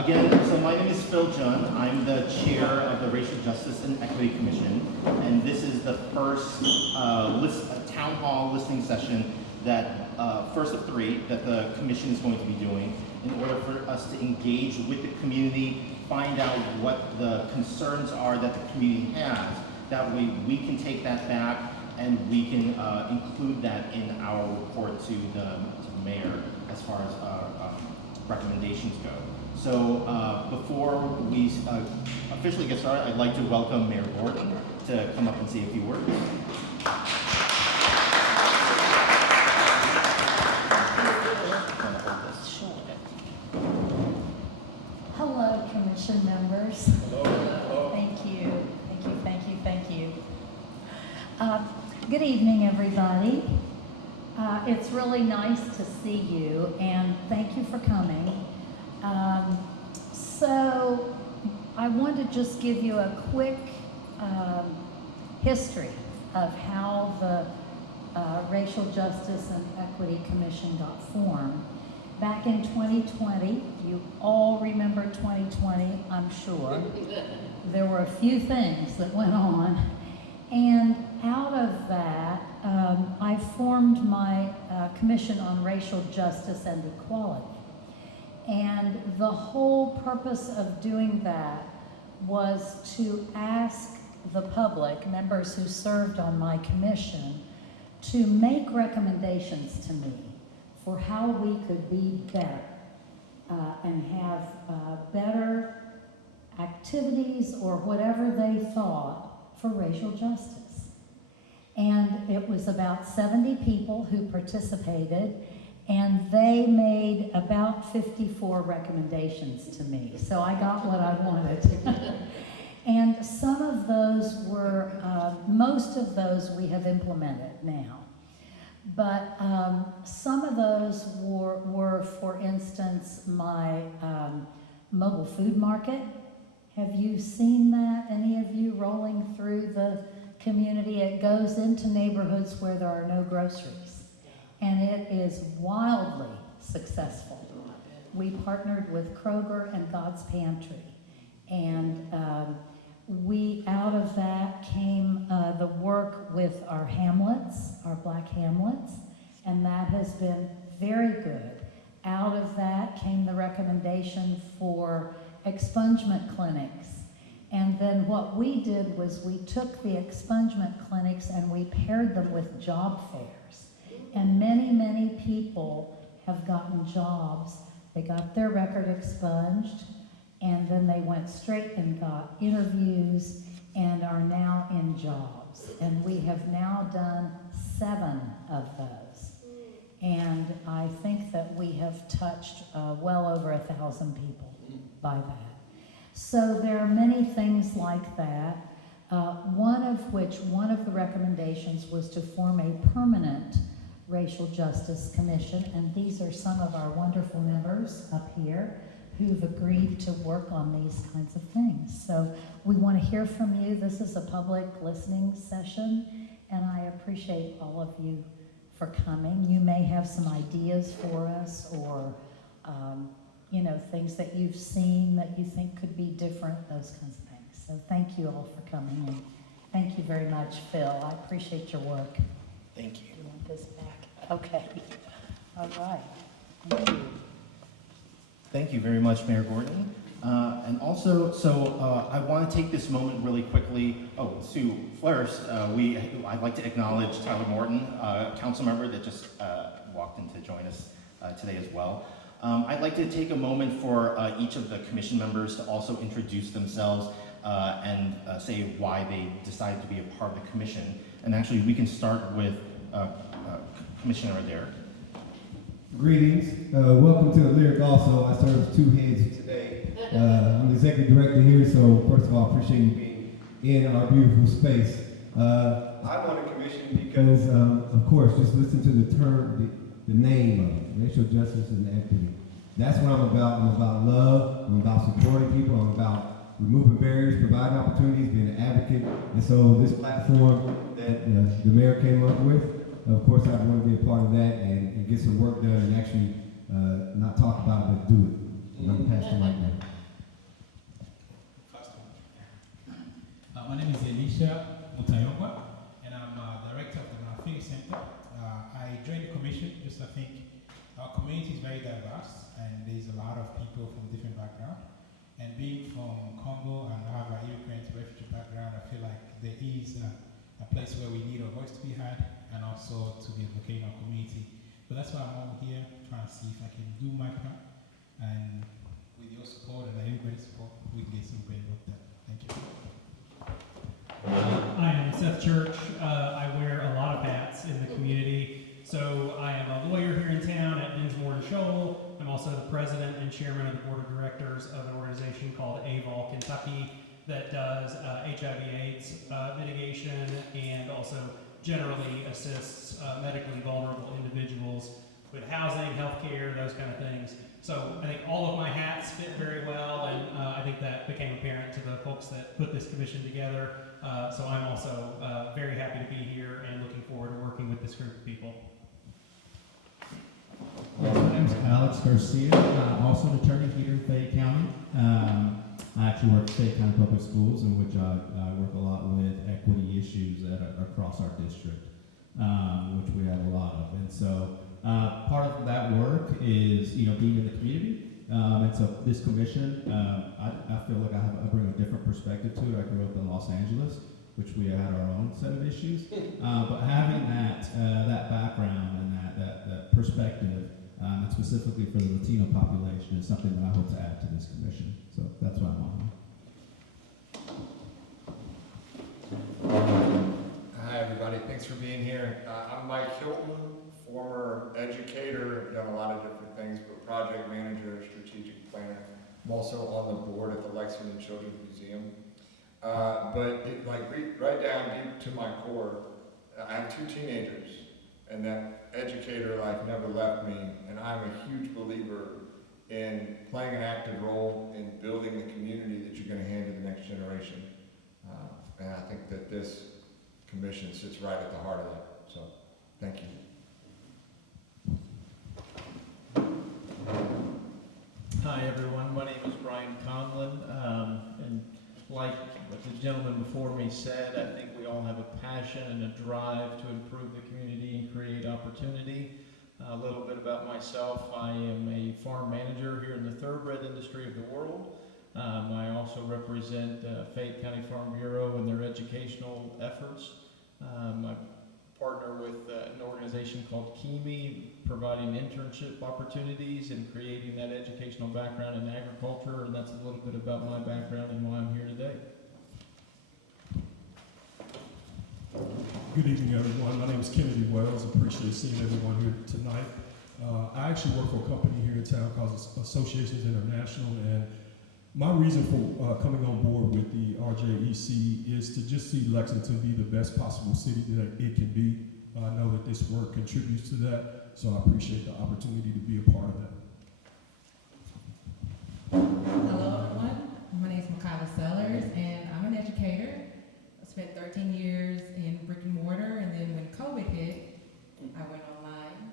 Again, so my name is Phil Jun. I'm the chair of the Racial Justice and Equity Commission, and this is the first town hall listening session that, first of 3, that the commission is going to be doing in order for us to engage with the community, find out what the concerns are that the community has. That way we can take that back and we can include that in our report to the mayor as far as recommendations go. So before we officially get started, I'd like to welcome Mayor Gordon to come up and say a few words. Hello, commission members. Hello. Thank you. Good evening, everybody. It's really nice to see you, and thank you for coming. So I want to just give you a quick history of how the Racial Justice and Equity Commission got formed. Back in 2020, you all remember 2020, I'm sure. There were a few things that went on, and out of that, I formed my Commission on Racial Justice and Equality. And the whole purpose of doing that was to ask the public, members who served on my commission, to make recommendations to me for how we could be better and have better activities or whatever they thought for racial justice. And it was about 70 people who participated, and they made about 54 recommendations to me. So I got what I wanted. And some of those were, most of those we have implemented now. But some of those were, for instance, my mobile food market. Have you seen that, any of you, rolling through the community? It goes into neighborhoods where there are no groceries. And it is wildly successful. We partnered with Kroger and God's Pantry. And out of that came the work with our hamlets, our black hamlets, and that has been very good. Out of that came the recommendation for expungement clinics. And then what we did was we took the expungement clinics and we paired them with job fairs. And many, many people have gotten jobs. They got their record expunged, and then they went straight and got interviews and are now in jobs. And we have now done 7 of those. And I think that we have touched well over 1,000 people by that. So there are many things like that. One of the recommendations was to form a permanent Racial Justice Commission, and these are some of our wonderful members up here who've agreed to work on these kinds of things. So we want to hear from you. This is a public listening session, and I appreciate all of you for coming. You may have some ideas for us, or things that you've seen that you think could be different, those kinds of things. So thank you all for coming, and thank you very much, Phil. I appreciate your work. Thank you. Do you want this back? Okay. All right. Thank you. Thank you very much, Mayor Gordon. And also, I want to take this moment really quickly. Oh, Sue, first, I'd like to acknowledge Tyler Morton, a council member that just walked in to join us today as well. I'd like to take a moment for each of the commission members to also introduce themselves and say why they decided to be a part of the commission. And actually, we can start with Commissioner Adair. Greetings. Welcome to the Lyric also. I serve as 2 heads today. I'm the executive director here, so first of all, I appreciate you being in our beautiful space. I'm on the commission because, of course, just listen to the term, the name of it, racial justice and equity. That's what I'm about. I'm about love. I'm about supporting people. I'm about removing barriers, providing opportunities, being an advocate. And so this platform that the mayor came up with, of course, I want to be a part of that and get some work done and actually not talk about it, but do it. And I'm passing the mic now. very diverse, and there's a lot of people from different backgrounds. And being from Congo and have an immigrant refugee background, I feel like there is a place where we need a voice to be heard and also to be advocating our community. But that's why I'm all here, trying to see if I can do my part. And with your support and the immigrant support, we can get some great work done. Thank you. I am Seth Church. I wear a lot of hats in the community. So I am a lawyer here in town at Dinsmore and Shoal. I'm also the president and chairman of the board of directors of an organization called AVOL Kentucky that does HIV/AIDS mitigation and also generally assists medically vulnerable individuals with housing, healthcare, those kind of things. So I think all of my hats fit very well, and I think that became apparent to the folks that put this commission together. So I'm also very happy to be here and looking forward to working with this group of people. My name is Alex Garcia. I'm also an attorney here in Fayette County. I actually work at Fayette County Public Schools, in which I work a lot with equity issues that are across our district, which we have a lot of. And so part of that work is, being in the community. And so this commission, I feel like I bring a different perspective to it. I grew up in Los Angeles, which we had our own set of issues. But having that background and that perspective, and specifically for the Latino population, is something that I hope to add to this commission. So that's why I'm on. Hi, everybody. Thanks for being here. I'm Mike Hilton, former educator, done a lot of different things, but project manager, strategic planner. I'm also on the board at the Lexington Children's Museum. But right down deep to my core, I have 2 teenagers, and that educator life never left me, and I'm a huge believer in playing an active role in building the community that you're going to hand to the next generation. And I think that this commission sits right at the heart of that. So, thank you. Hi everyone, my name is Brian Conlon, and like what the gentleman before me said, I think we all have a passion and a drive to improve the community and create opportunity. A little bit about myself: I am a farm manager here in the thoroughbred industry of the world. I also represent Fayette County Farm Bureau in their educational efforts. I partner with an organization called KIMI, providing internship opportunities and creating that educational background in agriculture, and that's a little bit about my background and why I'm here today. Good evening, everyone. My name is Kennedy Wells. Appreciate seeing everyone here tonight. I actually work for a company here in town called Associations International, and my reason for coming on board with the RJEC is to just see Lexington be the best possible city that it can be. I know that this work contributes to that, so I appreciate the opportunity to be a part of that. Hello everyone, my name is Makayla Sellers and I'm an educator. I spent 13 years in brick and mortar, and then when COVID hit, I went online.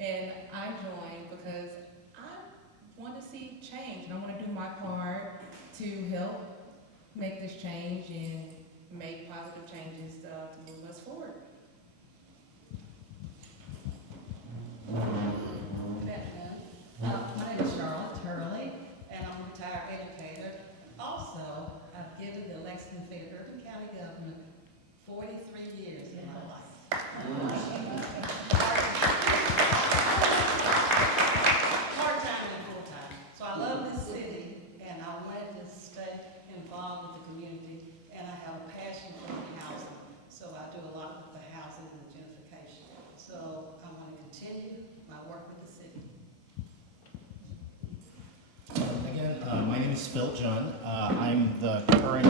And I joined because I want to see change and I want to do my part to help make this change and make positive changes to move us forward. My name is Charlotte Turley, and I'm a retired educator. Also, I've given the Lexington Fayette Urban County government 43 years of my life. Part-time and full-time. So I love this city, and I wanted to stay involved with the community, and I have a passion for housing. So I do a lot with the housing and the gentrification. So I want to continue my work with the city. Again, my name is Phil Junn. I'm the current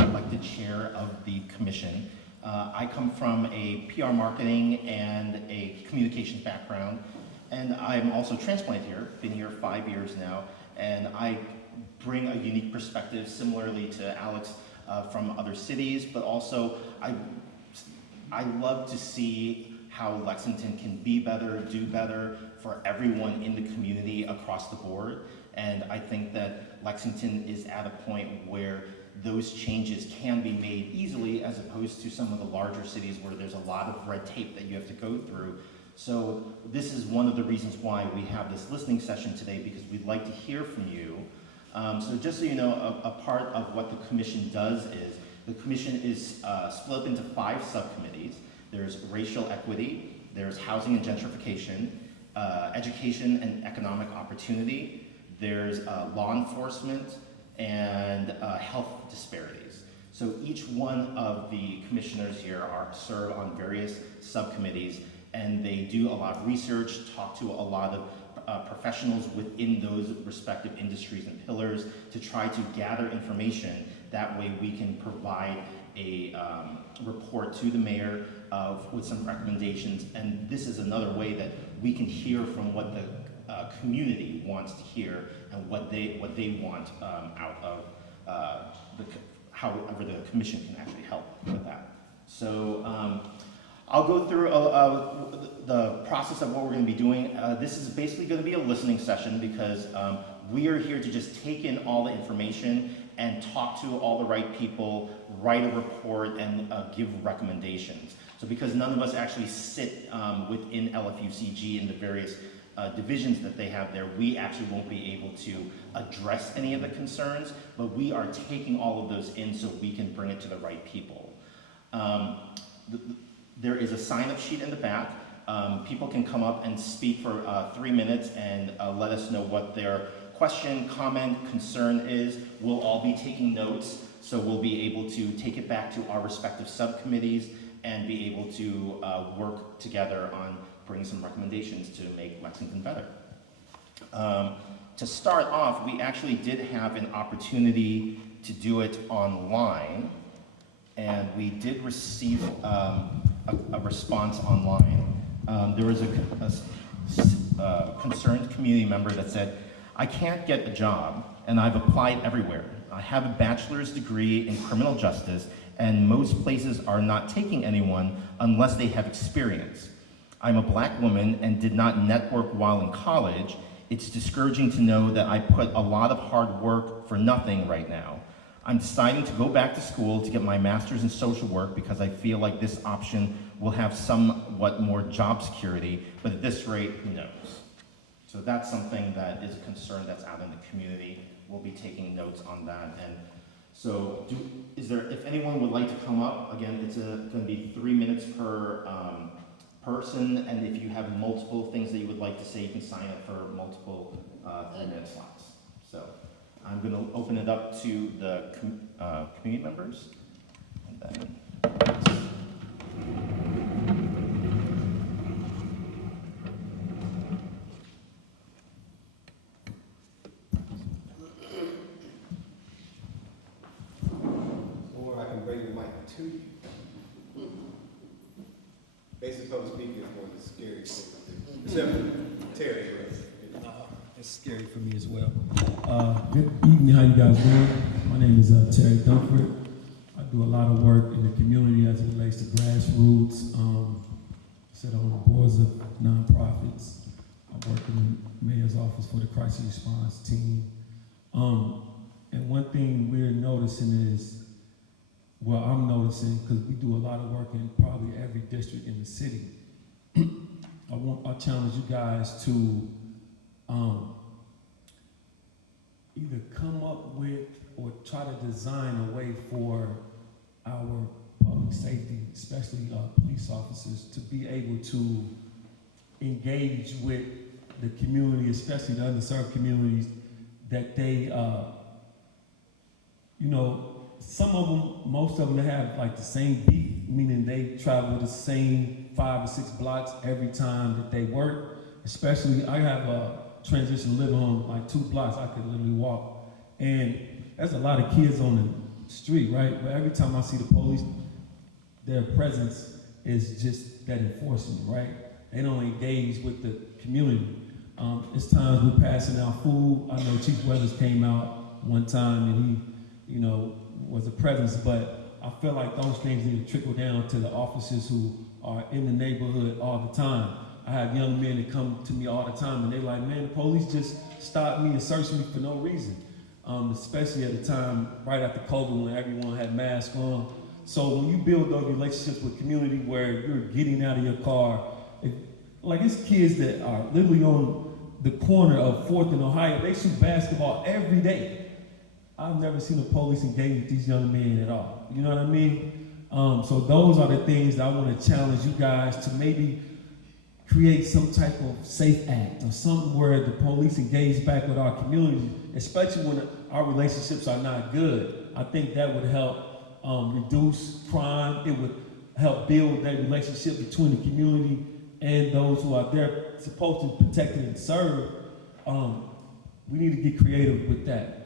elected chair of the commission. I come from a PR marketing and a communications background, and I'm also transplanted here, been here 5 years now, and I bring a unique perspective similarly to Alex from other cities, but also I love to see how Lexington can be better, do better for everyone in the community across the board. And I think that Lexington is at a point where those changes can be made easily, as opposed to some of the larger cities where there's a lot of red tape that you have to go through. So this is one of the reasons why we have this listening session today, because we'd like to hear from you. So just so you know, a part of what the commission does is, the commission is split up into 5 subcommittees. There's racial equity, there's housing and gentrification, education and economic opportunity, there's law enforcement, and health disparities. So each one of the commissioners here serve on various subcommittees, and they do a lot of research, talk to a lot of professionals within those respective industries and pillars to try to gather information. That way we can provide a report to the mayor with some recommendations, and this is another way that we can hear from what the community wants to hear and what they want out of however the commission can actually help with that. So I'll go through the process of what we're going to be doing. This is basically going to be a listening session, because we are here to just take in all the information and talk to all the right people, write a report, and give recommendations. So because none of us actually sit within LFUCG in the various divisions that they have there, we actually won't be able to address any of the concerns, but we are taking all of those in so we can bring it to the right people. There is a sign-up sheet in the back. People can come up and speak for 3 minutes and let us know what their question, comment, concern is. We'll all be taking notes, so we'll be able to take it back to our respective subcommittees and be able to work together on bringing some recommendations to make Lexington better. To start off, we actually did have an opportunity to do it online, and we did receive a response online. There was a concerned community member that said, "I can't get a job, and I've applied everywhere. I have a bachelor's degree in criminal justice, and most places are not taking anyone unless they have experience. I'm a black woman and did not network while in college. It's discouraging to know that I put a lot of hard work for nothing right now. I'm deciding to go back to school to get my master's in social work because I feel like this option will have somewhat more job security, but at this rate, who knows?" So that's something that is a concern that's out in the community. We'll be taking notes on that. And so if anyone would like to come up, again, it's going to be 3 minutes per person, and if you have multiple things that you would like to say, you can sign up for multiple 3-minute slots. So I'm going to open it up to the community members. And then or I can bring the mic to you. Basic public speaking is one of the scariest things. Except for Terry. It's scary for me as well. Good evening, how you guys doing? My name is Terry Dunford. I do a lot of work in the community as it relates to grassroots. Sit on the boards of nonprofits. I work in the mayor's office for the crisis response team. And one thing we're noticing is, well, I'm noticing, because we do a lot of work in probably every district in the city. I challenge you guys to either come up with or try to design a way for our public safety, especially police officers, to be able to engage with the community, especially the underserved communities, that they, some of them, most of them have like the same beat, meaning they travel the same 5 or 6 blocks every time that they work. Especially, I have a transition living on like 2 blocks. I could literally walk, and there's a lot of kids on the street, right? But every time I see the police, their presence is just that enforcement, right? They don't engage with the community. It's times we're passing out food. I know Chief Weathers came out one time and he, was a presence, but I feel like those things need to trickle down to the officers who are in the neighborhood all the time. I have young men that come to me all the time and they're like, "Man, the police just stopped me and searched me for no reason." Especially at the time right after COVID when everyone had masks on. So when you build those relationships with community where you're getting out of your car, Like it's kids that are literally on the corner of 4th and Ohio. They shoot basketball every day. I've never seen the police engage with these young men at all. You know what I mean? So those are the things that I want to challenge you guys to maybe create some type of safe act or something where the police engage back with our community, especially when our relationships are not good. I think that would help reduce crime. It would help build that relationship between the community and those who are there supposed to protect and serve. We need to get creative with that.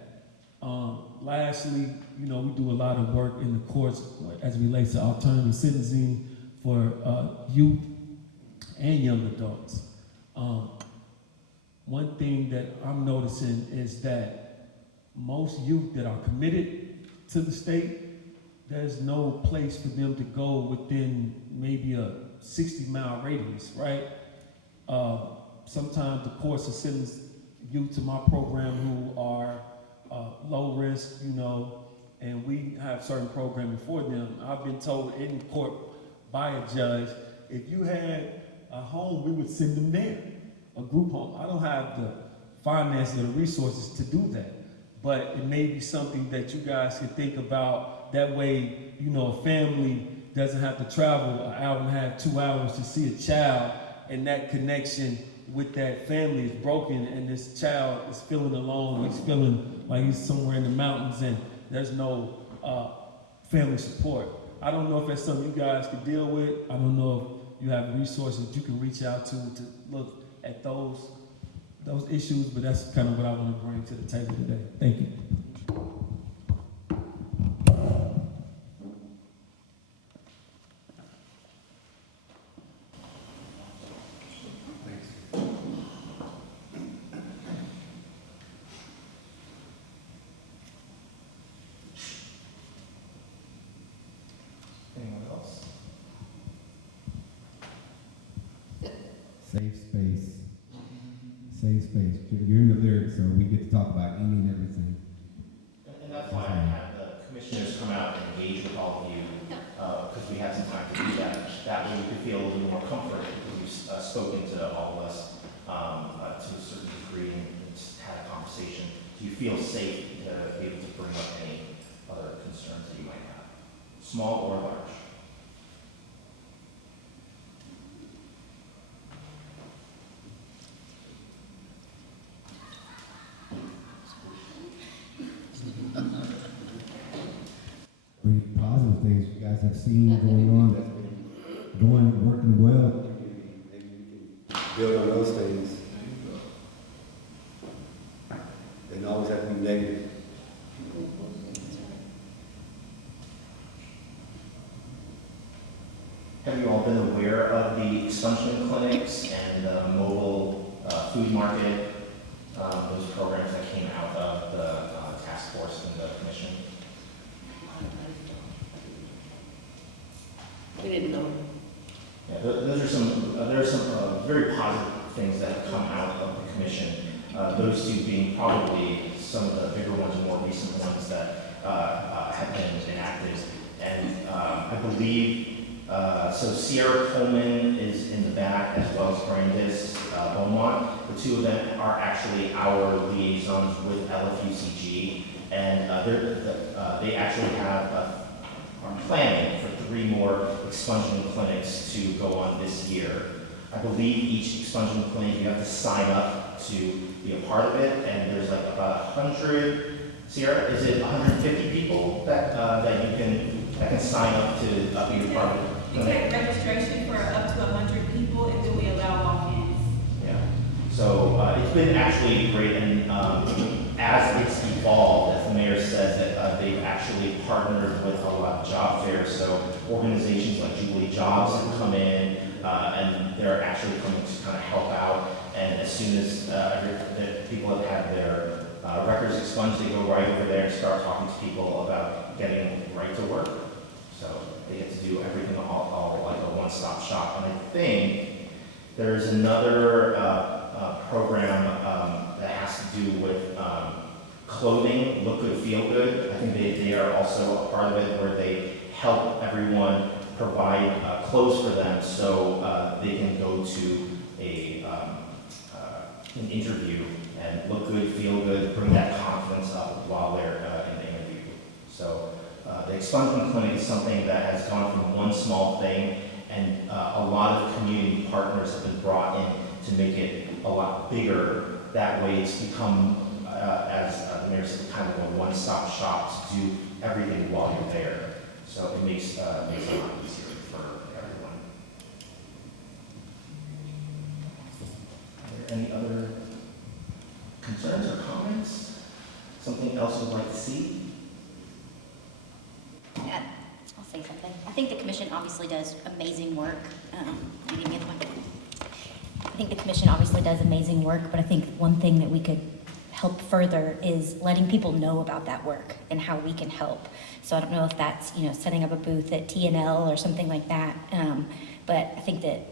Lastly, you know, we do a lot of work in the courts as it relates to alternative sentencing for youth and young adults. One thing that I'm noticing is that most youth that are committed to the state, there's no place for them to go within maybe a 60-mile radius, right? Sometimes the courts will send youth to my program who are low risk, you know, and we have certain programming for them. I've been told in court by a judge, if you had a home, we would send them there, a group home. I don't have the finances or the resources to do that, but it may be something that you guys can think about. That way, you know, a family doesn't have to travel an hour and a half, 2 hours to see a child, and that connection with that family is broken, and this child is feeling alone. He's feeling like he's somewhere in the mountains, and there's no family support. I don't know if that's something you guys could deal with. I don't know if you have resources you can reach out to look at those issues, but that's kind of what I want to bring to the table today. Thank you. Anyone else? Safe space. Safe space. You're in the lyrics, so we get to talk about any and everything. And that's why I had the commissioners come out and engage with all of you, because we had some time to do that. That way you could feel a little more comfort, because you've spoken to all of us to a certain degree and had a conversation. Do you feel safe to be able to bring up any other concerns that you might have, small or large? Pretty positive things you guys have seen going on that's been working well. Maybe we can build on those things. They don't always have to be negative. Have you all been aware of the expungement clinics and the mobile food market, those programs that came out of the task force and the commission? We didn't know. Yeah, those are there are some very positive things that have come out of the commission. Those two being probably some of the bigger ones and more recent ones that have been enacted. And I believe, so Sierra Coleman is in the back as well as Brandis Beaumont. The two of them are actually our liaisons with LFUCG. And they actually are planning for 3 more expungement clinics to go on this year. I believe each expungement clinic, you have to sign up to be a part of it, and there's like about 100, Sierra, is it 150 people that can sign up to be a part of it? We take registration for up to 100 people, and then we allow walk-ins. Yeah. So it's been actually great, and as it's evolved, as the mayor said, that they've actually partnered with a lot of job fairs. So organizations like Jubilee Jobs have come in, and they're actually coming to kind of help out. And as soon as the people have had their records expunged, they go right over there and start talking to people about getting right to work. So they get to do everything all like a one-stop shop. And I think there's another program that has to do with clothing, look good, feel good. I think they are also a part of it, where they help everyone provide clothes for them so they can go to an interview and look good, feel good, bring that confidence up while they're in the interview. So the expungement clinic is something that has gone from one small thing, and a lot of community partners have been brought in to make it a lot bigger. That way it's become, as the mayor said, kind of a one-stop shop to do everything while you're there. So it makes it a lot easier for everyone. Are there any other concerns or comments? Something else you'd like to see? Yeah, I'll say something. I think the commission obviously does amazing work. You give me the mic. I think the commission obviously does amazing work, but I think one thing that we could help further is letting people know about that work and how we can help. So I don't know if that's, setting up a booth at TNL or something like that. But I think that,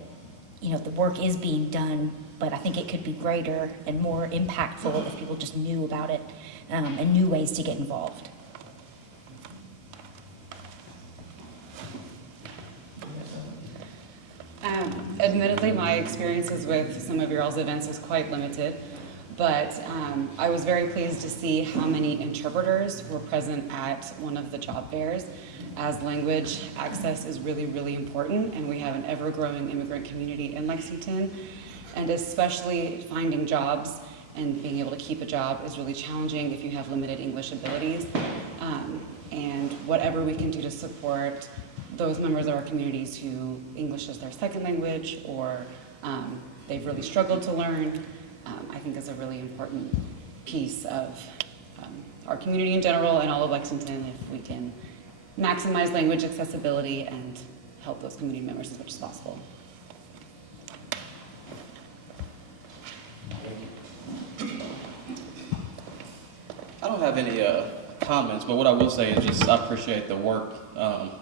the work is being done, but I think it could be greater and more impactful if people just knew about it, and knew ways to get involved. Admittedly, my experiences with some of your all's events is quite limited, but I was very pleased to see how many interpreters were present at one of the job fairs, as language access is really, really important, and we have an ever-growing immigrant community in Lexington, and especially finding jobs and being able to keep a job is really challenging if you have limited English abilities, and whatever we can do to support those members of our communities who English is their second language or they've really struggled to learn, I think is a really important piece of our community in general and all of Lexington if we can maximize language accessibility and help those community members as much as possible. I don't have any comments, but what I will say is just I appreciate the work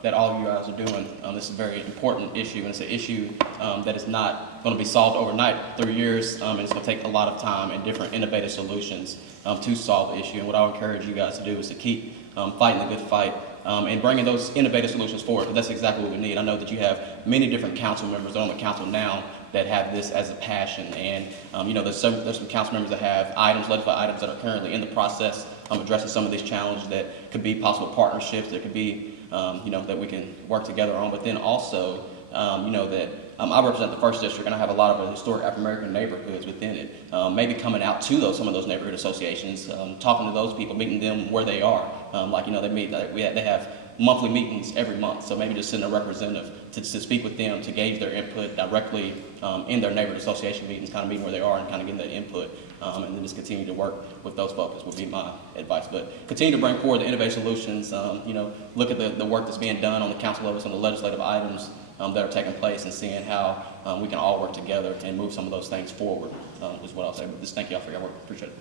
that all of you guys are doing. This is a very important issue, and it's an issue that is not going to be solved overnight, 3 years, and it's going to take a lot of time and different innovative solutions to solve the issue. And what I would encourage you guys to do is to keep fighting the good fight and bringing those innovative solutions forward, because that's exactly what we need. I know that you have many different council members on the council now that have this as a passion, and there's some council members that have legislative items that are currently in the process addressing some of these challenges that could be possible partnerships, that could be that we can work together on. But then also, that I represent the first district, and I have a lot of historic African American neighborhoods within it. Maybe coming out to some of those neighborhood associations, talking to those people, meeting them where they are. They meet. They have monthly meetings every month, so maybe just send a representative to speak with them, to gauge their input directly in their neighborhood association meetings, kind of meeting where they are and kind of getting that input, and then just continue to work with those folks would be my advice. But continue to bring forward the innovative solutions, look at the work that's being done on the council level, some of the legislative items that are taking place, and seeing how we can all work together and move some of those things forward is what I'll say. But just thank you all for your work. Appreciate it.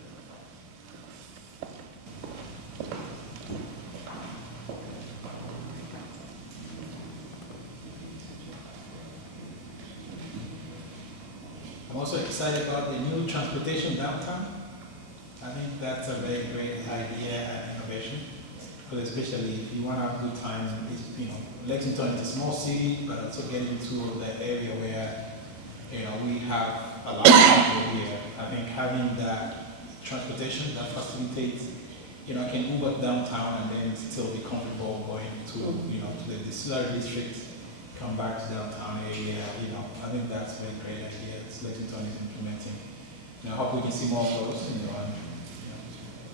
I'm also excited about the new transportation downtown. I think that's a very great idea and innovation, because especially if you want to have good times, Lexington is a small city, but also getting to the area where, we have a lot of people here. I think having that transportation that facilitates, can move up downtown and then still be comfortable going to, to the distillery district, come back to downtown area, I think that's a very great idea. Lexington is implementing. I hope we can see more of those, and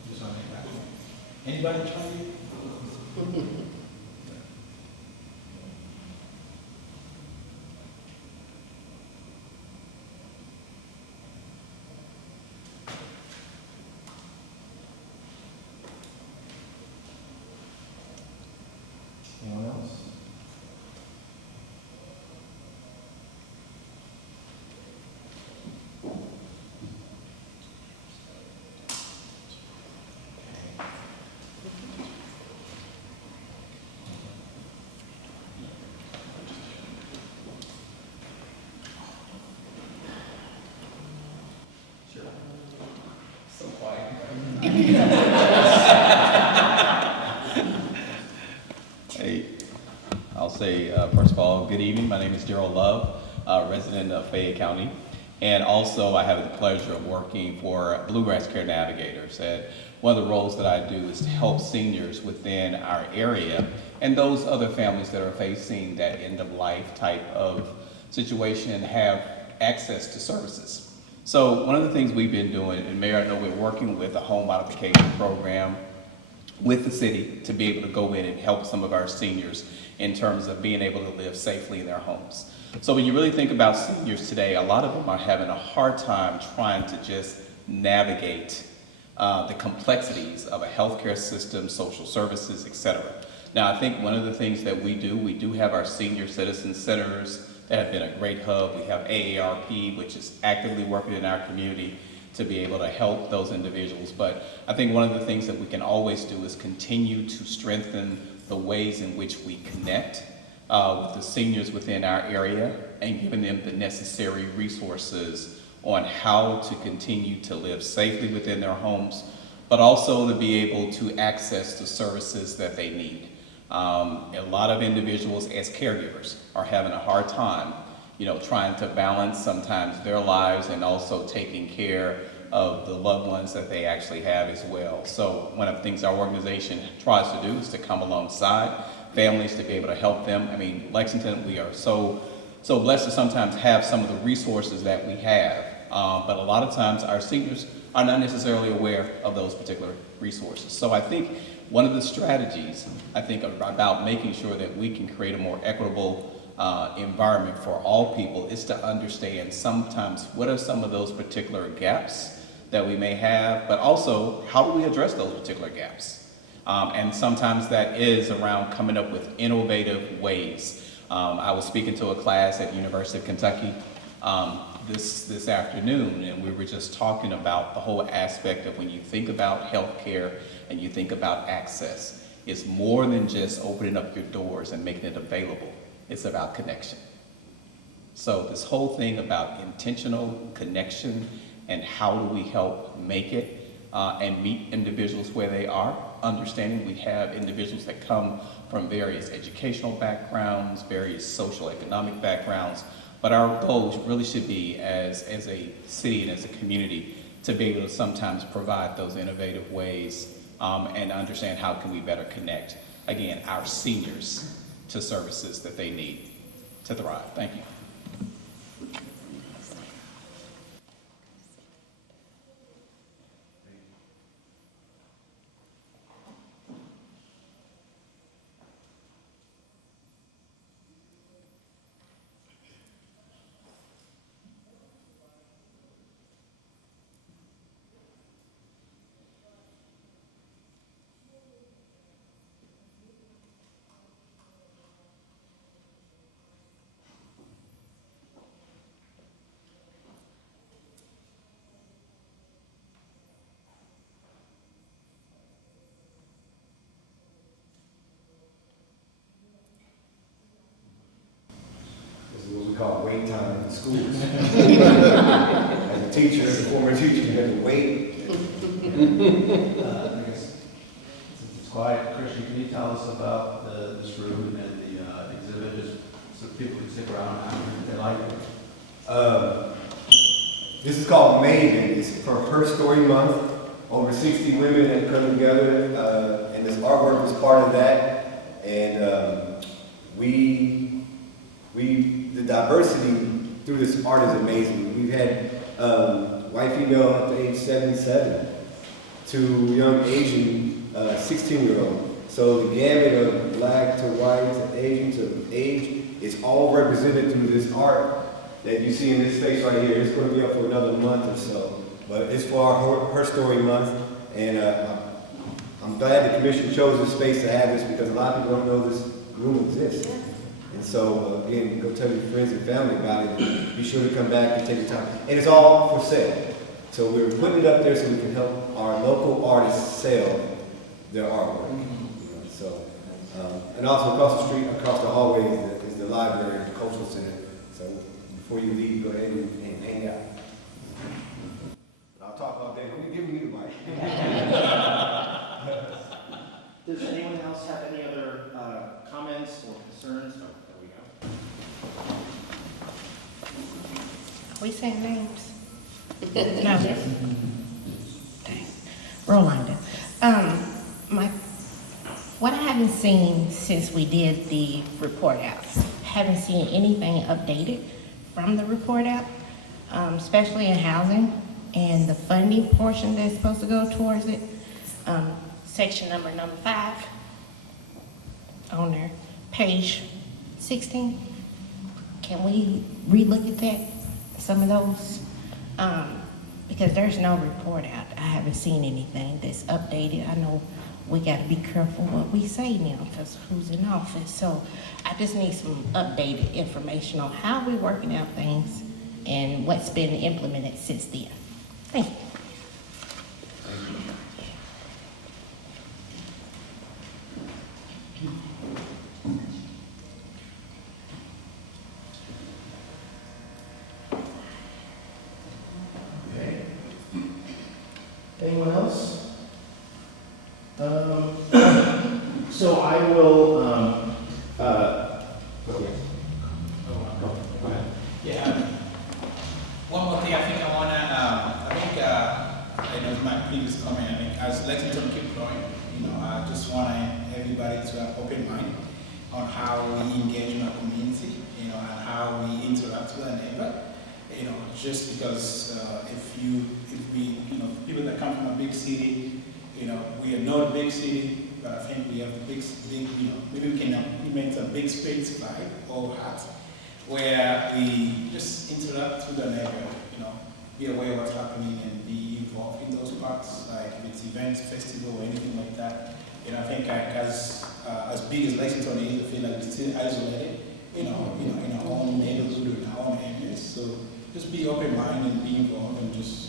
just want to make that happen. Anybody try it? Anyone else? So quiet. Hey, I'll say, first of all, good evening. My name is Gerald Love, resident of Fayette County. And also, I have the pleasure of working for Bluegrass Care Navigators. And one of the roles that I do is to help seniors within our area and those other families that are facing that end-of-life type of situation have access to services. So one of the things we've been doing, and Mayor, I know we're working with a home modification program with the city to be able to go in and help some of our seniors in terms of being able to live safely in their homes. So when you really think about seniors today, a lot of them are having a hard time trying to just navigate the complexities of a healthcare system, social services, etc. Now, I think one of the things that we do have our senior citizen centers that have been a great hub. We have AARP, which is actively working in our community to be able to help those individuals. But I think one of the things that we can always do is continue to strengthen the ways in which we connect with the seniors within our area and giving them the necessary resources on how to continue to live safely within their homes, but also to be able to access the services that they need. A lot of individuals as caregivers are having a hard time, trying to balance sometimes their lives and also taking care of the loved ones that they actually have as well. So one of the things our organization tries to do is to come alongside families to be able to help them. I mean, Lexington, we are so blessed to sometimes have some of the resources that we have, but a lot of times our seniors are not necessarily aware of those particular resources. So I think one of the strategies, about making sure that we can create a more equitable environment for all people is to understand sometimes what are some of those particular gaps that we may have, but also how do we address those particular gaps? And sometimes that is around coming up with innovative ways. I was speaking to a class at University of Kentucky this afternoon, and we were just talking about the whole aspect of when you think about healthcare and you think about access, it's more than just opening up your doors and making it available. It's about connection. So this whole thing about intentional connection and how do we help make it and meet individuals where they are, understanding we have individuals that come from various educational backgrounds, various social economic backgrounds, but our goal really should be as a city and as a community to be able to sometimes provide those innovative ways and understand how can we better connect, again, our seniors to services that they need to thrive. Thank you. What we call wait time in schools. As a teacher, as a former teacher, you have to wait. I guess since it's quiet, Christian, can you tell us about this room and the exhibit, just so people can stick around if they like it? This is called Maven. It's for Her Story Month. Over 60 women have come together, and this artwork is part of that. And the diversity through this art is amazing. We've had white female up to age 77 to young Asian 16-year-old. So the gamut of black to white to Asian to age is all represented through this art that you see in this space right here. It's going to be up for another month or so. But it's for our Her Story Month. And I'm glad the commission chose this space to have this because a lot of people don't know this room exists. And so, again, go tell your friends and family about it. Be sure to come back and take your time. And it's all for sale. So we're putting it up there so we can help our local artists sell their artwork. And also across the street, across the hallway is the library, the cultural center. So before you leave, go ahead and hang out. I'll talk all day. Don't be giving me the mic. Does anyone else have any other comments or concerns? Oh, there we go. We saying names? No. Dang. Rolanda. What I haven't seen since we did the report out, haven't seen anything updated from the report out, especially in housing and the funding portion that's supposed to go towards it. Section number 5 on there, page 16. Can we relook at that, some of those? Because there's no report out. I haven't seen anything that's updated. I know we got to be careful what we say now because who's in office. So I just need some updated information on how we're working out things and what's been implemented since then. Thank you. Okay. Anyone else? So I will, Yeah. One more thing, I think I wanna, I know my previous comment, I think as Lexington keep growing, I just want everybody to have open mind on how we engage in our community, and how we interact with our neighbor. Just because if we, people that come from a big city, we are not a big city, but I think we have the big, maybe we can implement a big space vibe or heart, where we just interact with the neighbor, be aware of what's happening and be involved in those parts, like if it's events, festival, or anything like that. I think as big as Lexington is, I feel like we're still isolated, in our own neighborhood, in our own areas. So just be open-minded and be involved and just,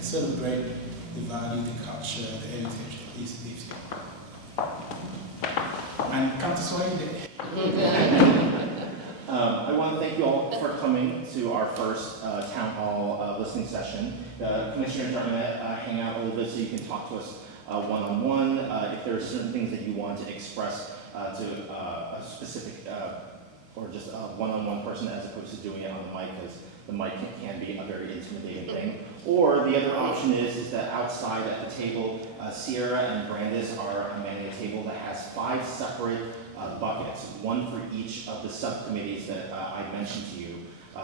celebrate the value, the culture, the heritage of these things. And come to Swahili Day. I want to thank you all for coming to our first town hall listening session. Commissioners are going to hang out a little bit so you can talk to us one-on-one. If there are certain things that you want to express to a specific or just a one-on-one person as opposed to doing it on the mic, because the mic can be a very intimidating thing. Or the other option is that outside at the table, Sierra and Brandis are manning a table that has 5 separate buckets, one for each of the subcommittees that I mentioned to you.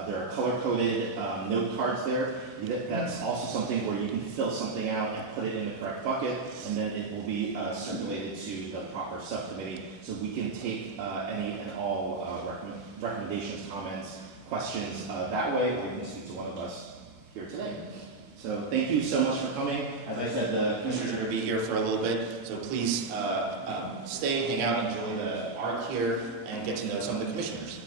There are color-coded note cards there. That's also something where you can fill something out and put it in the correct bucket, and then it will be circulated to the proper subcommittee, so we can take any and all recommendations, comments, questions that way, or you can speak to one of us here today. So thank you so much for coming. As I said, the commissioners are going to be here for a little bit, so please stay, hang out, enjoy the art here, and get to know some of the commissioners.